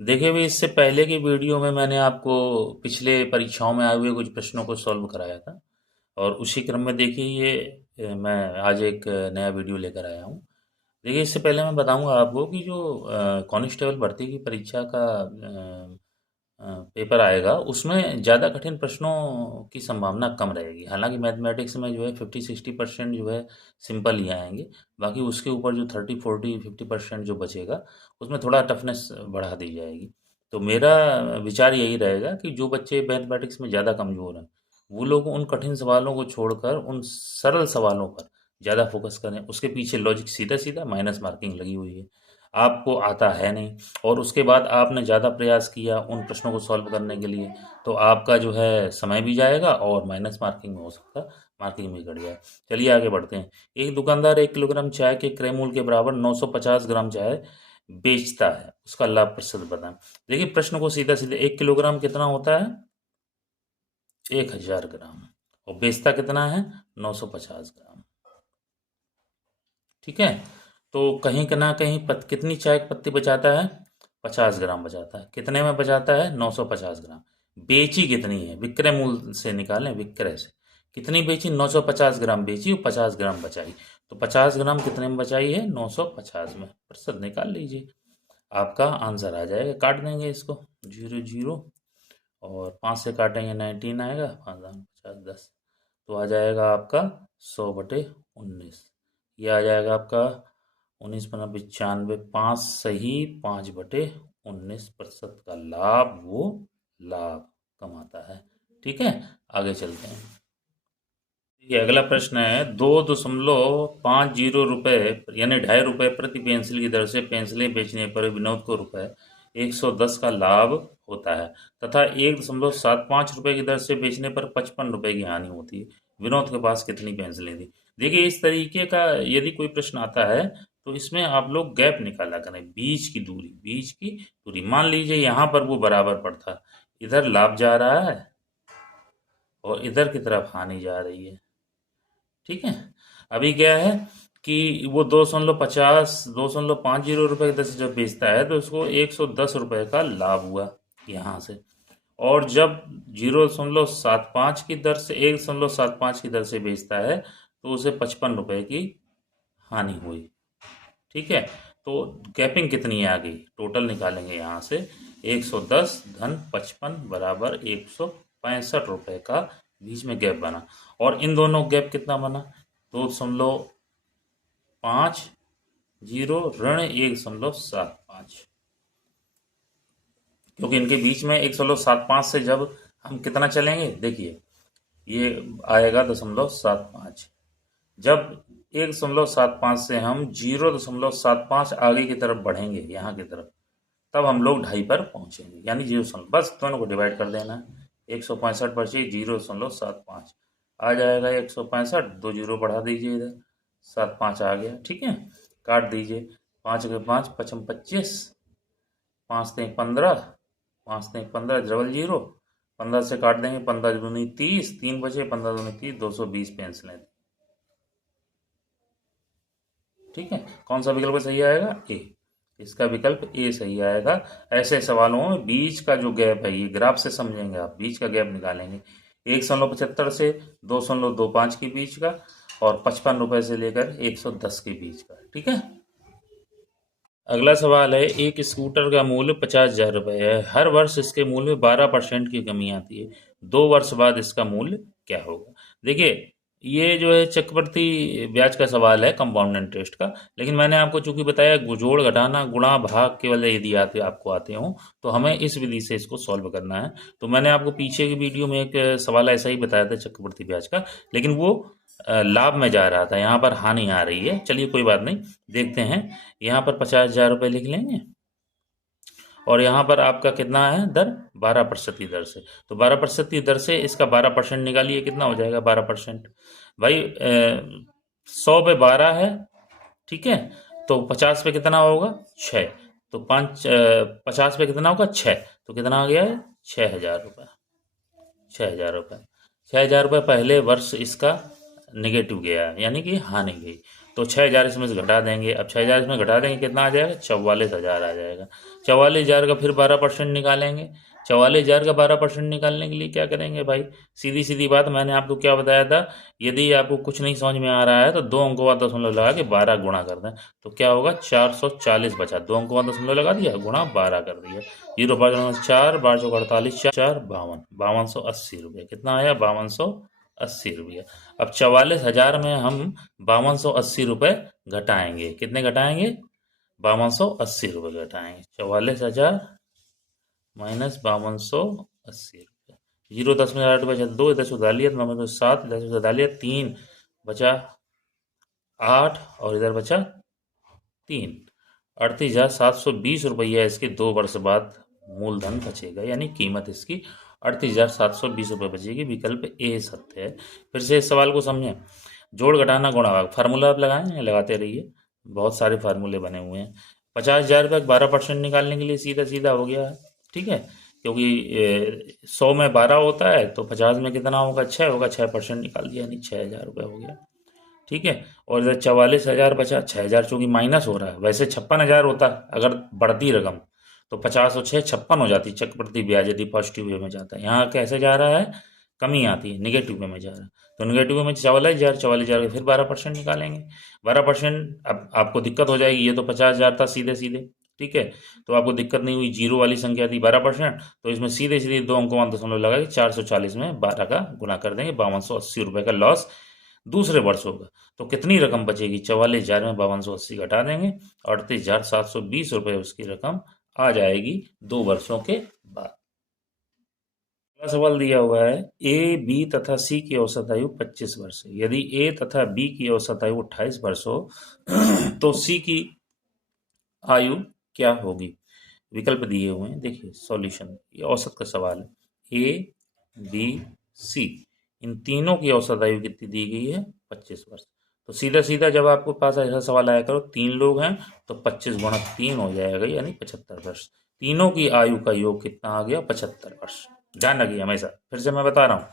देखिए भी इससे पहले की वीडियो में मैंने आपको पिछले परीक्षाओं में आए हुए कुछ प्रश्नों को सॉल्व कराया था और उसी क्रम में देखिए ये मैं आज एक नया वीडियो लेकर आया हूँ। देखिए इससे पहले मैं बताऊंगा आपको कि जो कांस्टेबल भर्ती की परीक्षा का पेपर आएगा उसमें ज़्यादा कठिन प्रश्नों की संभावना कम रहेगी। हालांकि मैथमेटिक्स में जो है 50-60% जो है सिंपल ही आएंगे। बाकी उसके ऊपर जो 30-40-50% जो बचेगा उसमें थोड़ा टफनेस बढ़ा दी जाएगी। तो मेरा विचार यही रहेगा कि जो बच्चे मैथमेटिक्स में ज़्यादा कमज़ोर हैं वो लोग उन कठिन सवालों को छोड़कर उन सरल सवालों पर ज़्यादा फोकस करें। उसके पीछे लॉजिक सीधा सीधा माइनस मार्किंग लगी हुई है। आपको आता है नहीं और उसके बाद आपने ज़्यादा प्रयास किया उन प्रश्नों को सॉल्व करने के लिए, तो आपका जो है समय भी जाएगा और माइनस मार्किंग में हो सकता है मार्किंग भी घट जाए। चलिए आगे बढ़ते हैं। एक दुकानदार 1 किलोग्राम चाय के क्रय मूल्य के बराबर 950 ग्राम चाय बेचता है, उसका लाभ प्रतिशत बताएं। देखिए प्रश्न को सीधा सीधा, 1 किलोग्राम कितना होता है? 1000 ग्राम। और बेचता कितना है? 950 ग्राम। ठीक है। तो कहीं ना कहीं कितनी चाय की पत्ती बचाता है? 50 ग्राम बचाता है। कितने में बचाता है? 950 ग्राम। बेची कितनी है? विक्रय मूल्य से निकालें, विक्रय से। कितनी बेची? 950 ग्राम बेची और 50 ग्राम बचाई। तो 50 ग्राम कितने में बचाई है? 950 में। प्रतिशत निकाल लीजिए, आपका आंसर आ जाएगा। काट देंगे इसको, 0 0 और 5 से काटेंगे 19 आएगा, 5 50 10, तो आ जाएगा आपका 100/19। ये आ जाएगा आपका 19×95, 5 सही, 5/19 प्रतिशत का लाभ वो लाभ कमाता है। ठीक है, आगे चलते हैं। ये अगला प्रश्न है, 2.50 रुपये यानी ₹2.50 प्रति पेंसिल की दर से पेंसिलें बेचने पर विनोद को ₹110 का लाभ होता है तथा 1.75 रुपये की दर से बेचने पर 55 रुपये की हानि होती है। विनोद के पास कितनी पेंसिलें थी? देखिए इस तरीके का यदि कोई प्रश्न आता है तो इसमें आप लोग गैप निकाला करें, बीच की दूरी मान लीजिए यहाँ पर वो बराबर पर था, इधर लाभ जा रहा है और इधर की तरफ हानि जा रही है। ठीक है। अभी क्या है कि वो 2.50 रुपये की दर से जब बेचता है तो उसको 110 रुपये का लाभ हुआ यहाँ से। और जब 0.75 की दर से 1.75 की दर से बेचता है तो उसे 55 रुपये की हानि हुई। ठीक है। तो गैपिंग कितनी है आगे, टोटल निकालेंगे यहाँ से। 110 धन 55 बराबर 165 रुपये का बीच में गैप बना। और इन दोनों गैप कितना बना? 2.50 ऋण 1.75, क्योंकि इनके बीच में 1.75 से जब हम कितना चलेंगे, देखिए ये आएगा 0.75। जब 1.75 से हम 0.75 आगे की तरफ बढ़ेंगे यहाँ की तरफ, तब हम लोग 2.5 पर पहुंचेंगे, यानी 0, बस दोनों को डिवाइड कर देना है। 165 पर से 0.75 आ जाएगा, 165, 2 जीरो बढ़ा दीजिए इधर, 75 आ गया। ठीक है, काट दीजिए। 5 के 5 पचम 25, 5 3 15, 5 3 15 डबल जीरो, 15 से काट देंगे, 15 दूनी 30, 3 बचे, 15 दूनी 30, 220 पेंसिलें। ठीक है, कौन सा विकल्प सही आएगा? ए। इसका विकल्प ए सही आएगा। ऐसे सवालों में बीच का जो गैप है, ये ग्राफ से समझेंगे आप, बीच का गैप निकालेंगे। 1.75 से 2.25 के बीच का और 55 रुपए से लेकर 110 के बीच का। ठीक है। अगला सवाल है, एक स्कूटर का मूल्य 50,000 रुपये है। हर वर्ष इसके मूल्य में 12% की कमी आती है। 2 वर्ष बाद इसका मूल्य क्या होगा? देखिए ये जो है चक्रवृद्धि ब्याज का सवाल है, कंपाउंड इंटरेस्ट का। लेकिन मैंने आपको चूंकि बताया जोड़ घटाना गुणा भाग केवल यदि आपको आते हो तो हमें इस विधि से इसको सॉल्व करना है। तो मैंने आपको पीछे की वीडियो में एक सवाल ऐसा ही बताया था चक्रवृद्धि ब्याज का, लेकिन वो लाभ में जा रहा था, यहाँ पर हानि आ रही है। चलिए कोई बात नहीं, देखते हैं। यहाँ पर 50,000 रुपये लिख लेंगे और यहाँ पर आपका कितना है दर? 12% की दर से। तो 12% की दर से इसका 12% निकालिए, कितना हो जाएगा 12%? भाई 100 पे 12 है। ठीक है, तो 50 पे कितना होगा? 6। तो 50 पे कितना होगा? 6। तो कितना आ गया है? 6,000 रुपये। 6,000 रुपये, 6,000 रुपये पहले वर्ष इसका नेगेटिव गया, यानी कि हानि गई। तो 6,000 इसमें से घटा देंगे। अब 6,000 इसमें घटा देंगे, कितना आ जाएगा? 44,000 आ जाएगा। 44,000 का फिर 12% निकालेंगे। 44,000 का 12% निकालने के लिए क्या करेंगे भाई? सीधी सीधी बात, मैंने आपको क्या बताया था, यदि आपको कुछ नहीं समझ में आ रहा है तो 2 अंकों का दशमलव लगा के 12 गुणा कर दें, तो क्या होगा? 440 बचा। 2 अंकों का दशमलव लगा दिया, गुणा 12 कर दिया। 0 5 4 48 4 52, 5280 रुपये। कितना आया? 5280 रुपये। अब 44,000 में हम 5280 रुपये घटाएंगे। कितने घटाएंगे? 5280 रुपये घटाएंगे। 44,000 माइनस 5280 रुपये। 0 10 में 8 बचा 2, इधर से उधार लिया तो 9 में 7, इधर से उधार लिया 3, बचा 8 और इधर बचा 3। 38,720 रुपया इसके 2 वर्ष बाद मूलधन बचेगा, यानी कीमत इसकी 38,720 रुपये बचेगी। विकल्प ए सत्य है। फिर से इस सवाल को समझें। जोड़ घटाना गुणा भाग, फार्मूला आप लगाएं, लगाते रहिए, बहुत सारे फार्मूले बने हुए हैं। 50,000 रुपये 12% निकालने के लिए सीधा सीधा हो गया है, ठीक है, क्योंकि 100 में 12 होता है तो 50 में कितना होगा? 6 होगा। 6% निकाल दिया, यानी 6,000 रुपये हो गया, ठीक है। और इधर 44,000 बचा। 6,000 चूंकि माइनस हो रहा है, वैसे 56,000 होता अगर बढ़ती रकम, तो 50 और 6 56 हो जाती चक्रवृद्धि ब्याज, यदि पॉजिटिव वे में जाता है। यहाँ कैसे जा रहा है? कमी आती है, निगेटिव वे में जा रहा है। तो निगेटिव वे में 44,000 के फिर 12% निकालेंगे। 12%, अब आपको दिक्कत हो जाएगी, ये तो 50,000 था सीधे सीधे, ठीक है, तो आपको दिक्कत नहीं हुई। जीरो वाली संख्या थी 12%, तो इसमें सीधे सीधे 2 अंकों का दशमलव लगा के 440 में 12 का गुणा कर देंगे। 5280 रुपये का लॉस दूसरे वर्ष होगा। तो कितनी रकम बचेगी? 44,000 में 5280 घटा देंगे, 38,720 रुपये उसकी रकम आ जाएगी 2 वर्षों के बाद। अगला सवाल दिया हुआ है, ए, बी तथा सी की औसत आयु 25 वर्ष है। यदि ए तथा बी की औसत आयु 28 वर्ष हो तो सी की आयु क्या होगी? विकल्प दिए हुए हैं, देखिए सॉल्यूशन। ये औसत का सवाल है। ए, बी, सी, इन तीनों की औसत आयु कितनी दी गई है? 25 वर्ष। तो सीधा सीधा जब आपको पास ऐसा सवाल आया करो, 3 लोग हैं तो 25 गुणा 3 हो जाएगा, यानी 75 वर्ष। तीनों की आयु का योग कितना आ गया? 75 वर्ष। ध्यान रखिए हमेशा, फिर से मैं बता रहा हूँ,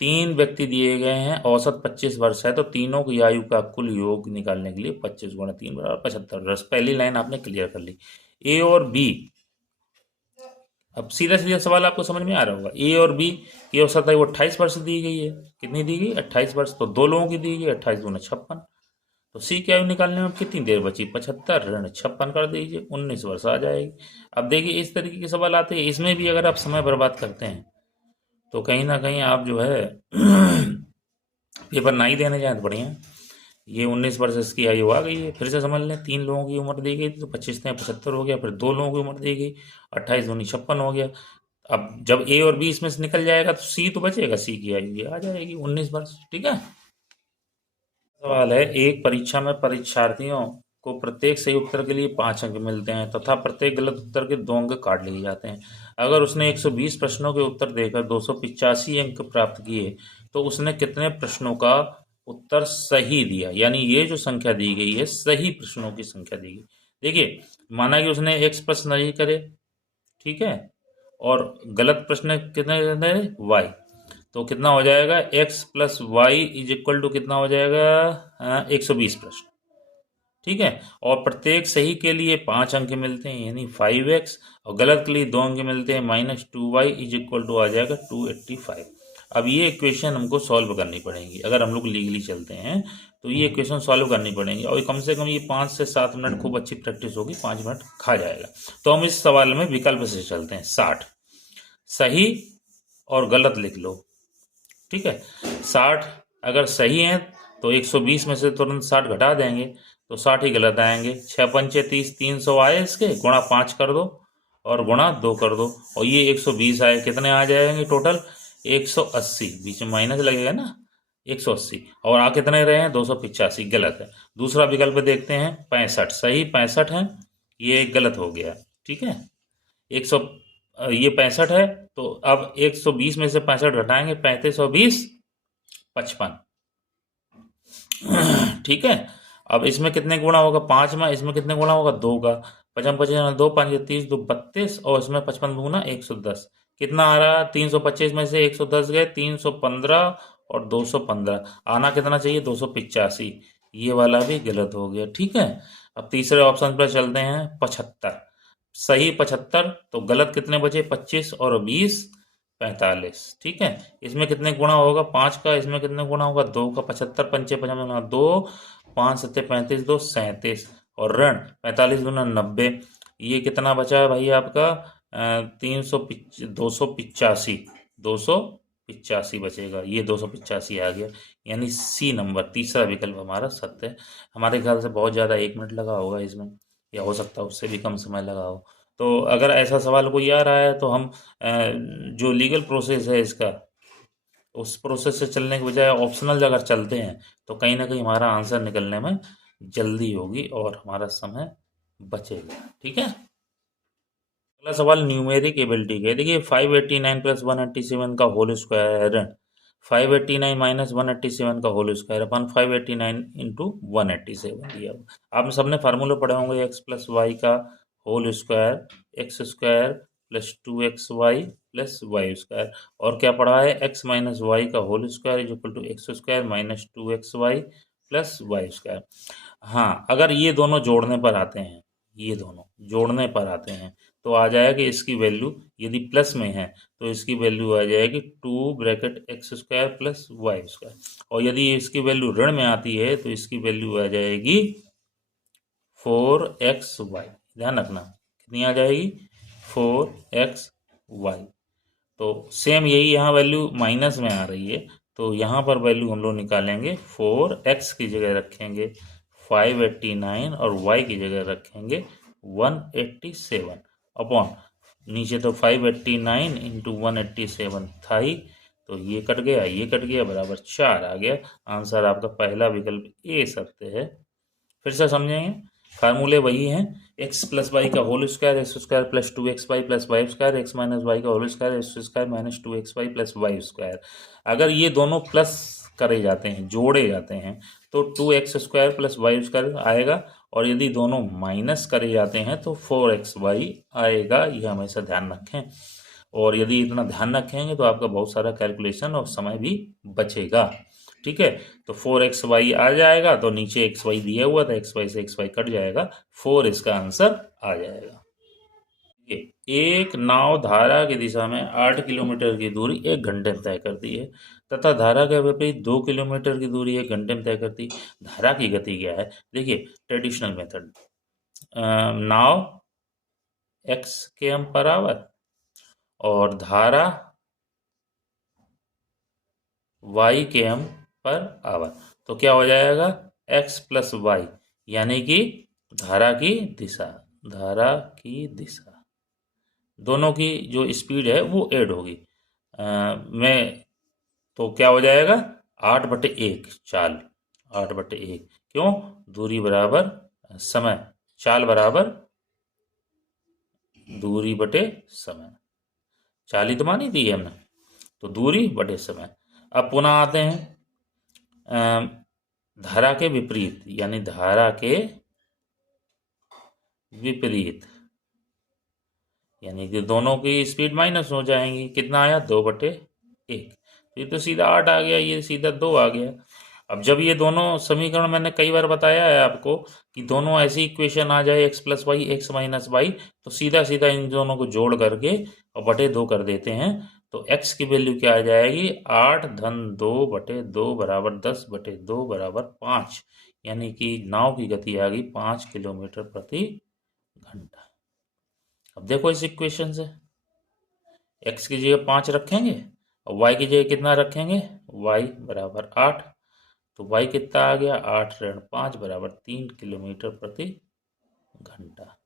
3 व्यक्ति दिए गए हैं, औसत 25 वर्ष है, तो तीनों की आयु का कुल योग निकालने के लिए 25 गुणा 3 बराबर 75 वर्ष। पहली लाइन आपने क्लियर कर ली। ए और बी, अब सीधा सीधा सवाल आपको समझ में आ रहा होगा। ए और बी की औसत आयु 28 वर्ष दी गई है। कितनी दी गई? 28 वर्ष। तो 2 लोगों की दी गई, 28 दूना 56। तो सी की आयु निकालने में कितनी देर बची? 75 ऋण 56 कर दीजिए, 19 वर्ष आ जाएगी। अब देखिए इस तरीके के सवाल आते हैं, इसमें भी अगर आप समय बर्बाद करते हैं तो कहीं ना कहीं आप जो है पेपर ना ही देने जाए तो बढ़िया। ये 19 वर्ष इसकी आयु आ गई है। फिर से समझ लें, 3 लोगों की उम्र दी गई थी तो 25 ने 75 हो गया। फिर 2 लोगों की उम्र दी गई, 28 दूनी 56 हो गया। अब जब ए और बी इसमें से निकल जाएगा तो सी तो बचेगा, सी की आयु ये आ जाएगी 19 वर्ष, ठीक है। सवाल है, एक परीक्षा में परीक्षार्थियों को प्रत्येक सही उत्तर के लिए 5 अंक मिलते हैं तथा प्रत्येक गलत उत्तर के 2 अंक काट लिए जाते हैं। अगर उसने 120 प्रश्नों के उत्तर देकर 285 अंक प्राप्त किए तो उसने कितने प्रश्नों का उत्तर सही दिया? यानी ये जो संख्या दी गई है, सही प्रश्नों की संख्या दी गई। देखिए, माना कि उसने x प्रश्न नहीं करे, ठीक है, और गलत प्रश्न कितने करे? y। तो कितना हो जाएगा? x plus y is equal to कितना हो जाएगा? 120 प्रश्न, ठीक है। और प्रत्येक सही के लिए 5 अंक मिलते हैं, यानी 5x, और गलत के लिए 2 अंक मिलते हैं, -2y इज इक्वल टू आ जाएगा 285। अब ये इक्वेशन हमको सॉल्व करनी पड़ेगी। अगर हम लोग लीगली चलते हैं तो ये इक्वेशन सॉल्व करनी पड़ेगी, और कम से कम ये 5 से 7 मिनट खूब अच्छी प्रैक्टिस होगी, 5 मिनट खा जाएगा। तो हम इस सवाल में विकल्प से चलते हैं। 60 सही और गलत लिख लो, ठीक है। 60 अगर सही है तो 120 में से तुरंत 60 घटा देंगे तो 60 ही गलत आएंगे। 6 पंचे 30, 300 आए, इसके गुणा 5 कर दो और गुणा 2 कर दो, और ये 120 आए। कितने आ जाएंगे टोटल? 180, बीच में माइनस लगेगा ना, 180। और आ कितने रहे हैं? 285, गलत है। दूसरा विकल्प देखते हैं, 65 सही 65 है, ये गलत हो गया, ठीक है। 100 ये 65 है, तो अब 120 में से 65 घटाएंगे, 35 और 20 55, ठीक है। अब इसमें कितने गुणा होगा? 5 में। इसमें कितने गुणा होगा? 2 का। 55 55 2 5 30 2 32, और इसमें 55 दूना 110। कितना आ रहा? 325 में से 110 गए, 315 और 215। आना कितना चाहिए? 285। ये वाला भी गलत हो गया। ठीक है, अब तीसरे ऑप्शन पर चलते हैं। 75 सही 75, तो गलत कितने बचे? 25 और 20 45। ठीक है, इसमें कितने गुणा होगा 5 का? इसमें कितने गुणा होगा 2 का? 75 पंचे 55 2, 5 सत्ते 35, 2 37 और ऋण 45 गुना 90। ये कितना बचा है भाई आपका? 285 285 बचेगा। ये 285 आ गया, यानी सी नंबर तीसरा विकल्प हमारा सत्य है। हमारे ख्याल से बहुत ज़्यादा 1 मिनट लगा होगा इसमें, या हो सकता है उससे भी कम समय लगा हो। तो अगर ऐसा सवाल कोई आ रहा है तो हम जो लीगल प्रोसेस है इसका, उस प्रोसेस से चलने के बजाय ऑप्शनल अगर चलते हैं तो कहीं ना कहीं हमारा आंसर निकलने में जल्दी होगी और हमारा समय बचेगा। ठीक है, अगला सवाल न्यूमेरिक एबिलिटी का है। देखिए 589 प्लस 187 का होल स्क्वायर, 589 माइनस 187 का होल स्क्वायर अपन 589 इंटू 187 दिया। आपने सबने फार्मूला पढ़े होंगे, एक्स प्लस वाई का whole square x square plus 2xy plus y square. और क्या पढ़ा है? एक्स माइनस वाई का whole square is equal to x square minus 2xy plus y square. हाँ, अगर ये दोनों जोड़ने पर आते हैं, ये दोनों जोड़ने पर आते हैं तो आ जाएगा कि इसकी वैल्यू यदि प्लस में है तो इसकी वैल्यू आ जाएगी 2 bracket x square plus y square. और यदि इसकी वैल्यू ऋण में आती है तो इसकी वैल्यू आ जाएगी 4xy। ध्यान रखना कितनी आ जाएगी? 4xy। तो सेम यही यहाँ वैल्यू माइनस में आ रही है, तो यहाँ पर वैल्यू हम लोग निकालेंगे 4x की जगह रखेंगे 589 और y की जगह रखेंगे 187 अपॉन नीचे तो 589 इंटू 187 था ही, तो ये कट गया, ये कट गया, बराबर 4 आ गया। आंसर आपका पहला विकल्प ए सत्य है। फिर से समझेंगे, फार्मूले वही हैं, एक्स प्लस वाई का whole square x square plus 2xy plus y square, x minus y का whole square x square minus 2xy plus y square. अगर ये दोनों प्लस करे जाते हैं, जोड़े जाते हैं, तो 2x square plus y square आएगा, और यदि दोनों माइनस करे जाते हैं तो 4xy आएगा। ये हमेशा ध्यान रखें, और यदि इतना ध्यान रखेंगे तो आपका बहुत सारा कैलकुलेशन और समय भी बचेगा। ठीक है, तो 4xy आ जाएगा, तो नीचे xy दिया हुआ था, xy से xy कट जाएगा, 4 इसका आंसर आ जाएगा। एक नाव धारा की दिशा में 8 किलोमीटर की दूरी 1 घंटे में तय करती है तथा धारा के विपरीत 2 किलोमीटर की दूरी 1 घंटे में तय करती है। धारा की गति क्या है? देखिए ट्रेडिशनल मेथड, नाव x km पर आवर और धारा y km पर आवर, तो क्या हो जाएगा? x प्लस वाई, यानी कि धारा की दिशा, धारा की दिशा दोनों की जो स्पीड है वो ऐड होगी। में तो क्या हो जाएगा? 8/1 चाल, 8/1। क्यों? दूरी बराबर समय, चाल बराबर दूरी बटे समय। चाल ही तो मानी थी हमने, तो दूरी बटे समय। अब पुनः आते हैं धारा के विपरीत, यानी धारा के विपरीत, यानी कि दोनों की स्पीड माइनस हो जाएंगी। कितना आया? 2/1। ये तो सीधा 8 आ गया, ये सीधा 2 आ गया। अब जब ये दोनों समीकरण, मैंने कई बार बताया है आपको कि दोनों ऐसी इक्वेशन आ जाए x plus y x minus y, तो सीधा सीधा इन दोनों को जोड़ करके और बटे 2 कर देते हैं, तो x की वैल्यू क्या आ जाएगी? 8 धन 2/2 बराबर 10/2 बराबर 5, यानी कि नाव की गति आ गई 5 किलोमीटर प्रति घंटा। अब देखो इस इक्वेशन से x की जगह 5 रखेंगे और y की जगह कितना रखेंगे? y बराबर 8, तो y कितना आ गया? 8 ऋण 5 बराबर 3 किलोमीटर प्रति घंटा।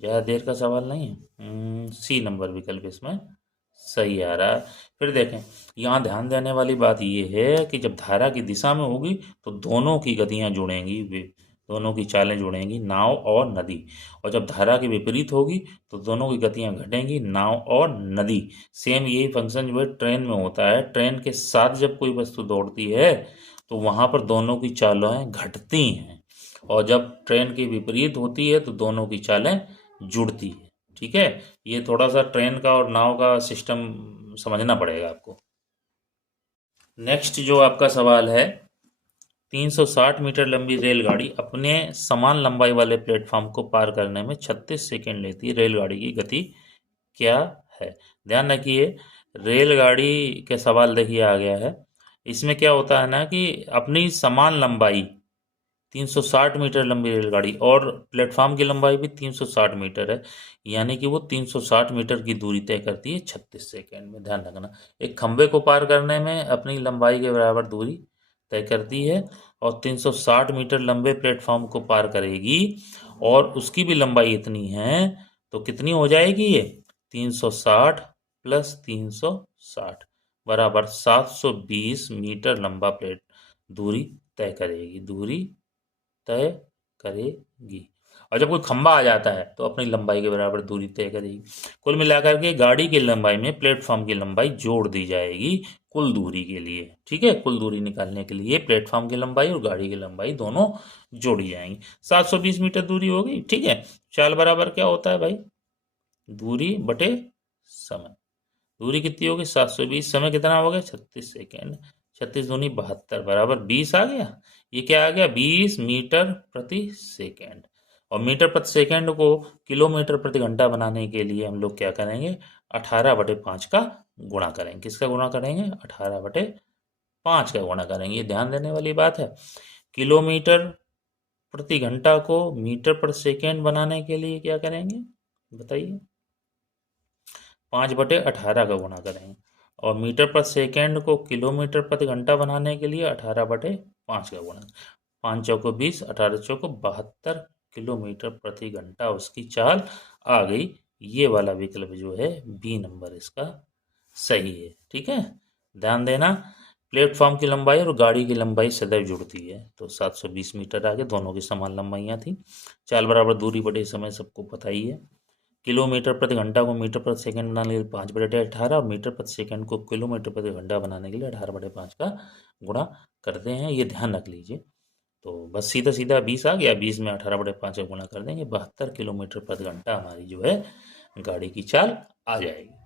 ज़्यादा देर का सवाल नहीं है। सी नंबर विकल्प इसमें सही आ रहा है। फिर देखें, यहाँ ध्यान देने वाली बात ये है कि जब धारा की दिशा में होगी तो दोनों की गतियाँ जुड़ेंगी, दोनों की चालें जुड़ेंगी, नाव और नदी। और जब धारा के विपरीत होगी तो दोनों की गतियाँ घटेंगी, नाव और नदी। सेम यही फंक्शन जो है ट्रेन में होता है। ट्रेन के साथ जब कोई वस्तु दौड़ती है तो वहाँ पर दोनों की चालें घटती हैं, और जब ट्रेन की विपरीत होती है तो दोनों की चालें जुड़ती है। ठीक है, ये थोड़ा सा ट्रेन का और नाव का सिस्टम समझना पड़ेगा आपको। नेक्स्ट जो आपका सवाल है 360 मीटर लंबी रेलगाड़ी अपने समान लंबाई वाले प्लेटफॉर्म को पार करने में 36 सेकंड लेती है। रेलगाड़ी की गति क्या है? ध्यान रखिए, रेलगाड़ी के सवाल देखिए आ गया है। इसमें क्या होता है ना कि अपनी समान लंबाई 360 मीटर लंबी रेलगाड़ी और प्लेटफॉर्म की लंबाई भी 360 मीटर है, यानी कि वो 360 मीटर की दूरी तय करती है 36 सेकंड में। ध्यान रखना, एक खंभे को पार करने में अपनी लंबाई के बराबर दूरी तय करती है और 360 मीटर लंबे प्लेटफॉर्म को पार करेगी और उसकी भी लंबाई इतनी है, तो कितनी हो जाएगी ये? 360 प्लस 360 बराबर 720 मीटर लंबा प्लेट दूरी तय करेगी, दूरी तय करेगी। और जब कोई खंबा आ जाता है तो अपनी लंबाई के बराबर दूरी तय करेगी। कुल मिलाकर के गाड़ी की लंबाई में प्लेटफॉर्म की लंबाई जोड़ दी जाएगी कुल दूरी के लिए। ठीक है, कुल दूरी निकालने के लिए प्लेटफॉर्म की लंबाई और गाड़ी की लंबाई दोनों जोड़ी जाएंगी। 720 मीटर दूरी हो गई। ठीक है, चाल बराबर क्या होता है भाई? दूरी बटे समय। दूरी कितनी होगी? 720। समय कितना हो गया? 36 सेकेंड। 36 दूनी 72 बराबर 20 आ गया। ये क्या आ गया? 20 मीटर प्रति सेकेंड। और मीटर प्रति सेकेंड को किलोमीटर प्रति घंटा बनाने के लिए हम लोग क्या करेंगे? 18/5 का गुणा करेंगे। किसका गुणा करेंगे? 18/5 का गुणा करेंगे। ये ध्यान देने वाली बात है। किलोमीटर प्रति घंटा को मीटर प्रति सेकेंड बनाने के लिए क्या करेंगे बताइए? 5/18 का गुणा करेंगे। और मीटर प्रति सेकेंड को किलोमीटर प्रति घंटा बनाने के लिए 18/5 का गुणा। 5 चौको 20, 18 चौको 72 किलोमीटर प्रति घंटा उसकी चाल आ गई। ये वाला विकल्प जो है बी नंबर इसका सही है। ठीक है, ध्यान देना, प्लेटफॉर्म की लंबाई और गाड़ी की लंबाई सदैव जुड़ती है। तो 720 मीटर आगे दोनों की समान लंबाइयाँ थी। चाल बराबर दूरी बटे समय सबको पता ही है। किलोमीटर प्रति घंटा को मीटर प्रति सेकंड बनाने के लिए 5/18 और मीटर प्रति सेकंड को किलोमीटर प्रति घंटा बनाने के लिए 18/5 का गुणा करते हैं। ये ध्यान रख लीजिए। तो बस सीधा सीधा 20 आ गया। 20 में 18/5 का गुणा कर देंगे, 72 किलोमीटर प्रति घंटा हमारी जो है गाड़ी की चाल आ जाएगी।